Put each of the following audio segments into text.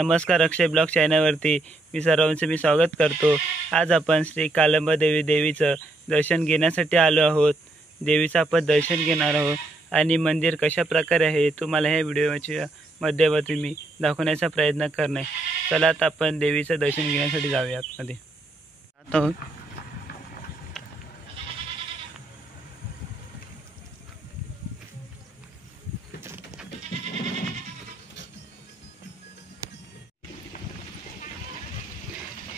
नमस्कार, अक्षय ब्लॉग चॅनलवरती मी सर्वांचे स्वागत करतो। आज आपण श्री कालंबा देवी देवीचं दर्शन घेण्यासाठी आलो आहोत। देवीचं आपण दर्शन घेणार आहोत आणि मंदिर कशा प्रकारे आहे तुम्हाला हे व्हिडिओच्या माध्यमातून मी दाखवण्याचा प्रयत्न करणार। चला आता आपण देवीचं दर्शन घेण्यासाठी जाऊया आतमध्ये। आता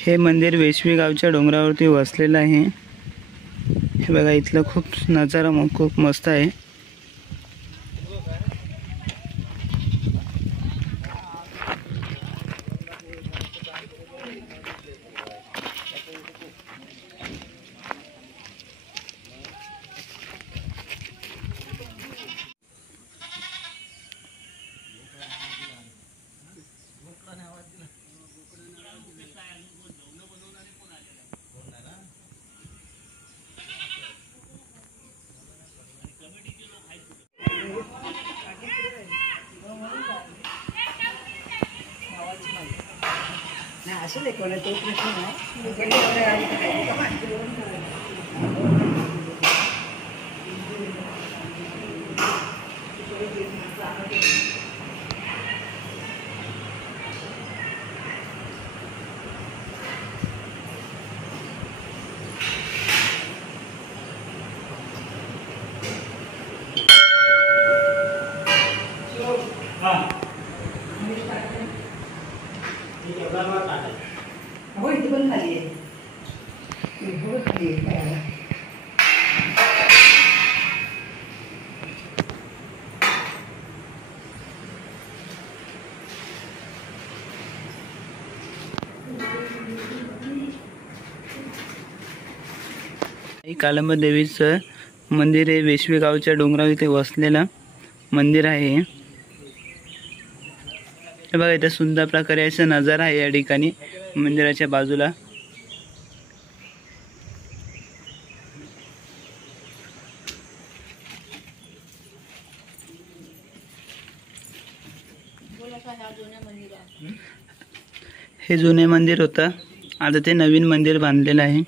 हे मंदिर वेशवी गावच्या डोंगरावरती वसलेलं आहे। हे बघा, इथलं खूप नजारा खूप मस्त आहे। असं देखो ना, तो प्रश्न आहे। हो, इथे पण खाली आहे। खाली आहे। कालंबा देवीचं मंदिर हे वेशवी गावच्या डोंगरावर इथे वसलेलं मंदिर आहे। हे बघा, इथे सुंदर प्रकारे असा नजारा आहे या ठिकाणी मंदिराच्या बाजूला। हे जुने मंदिर होतं, आता ते नवीन मंदिर बांधलेलं आहे।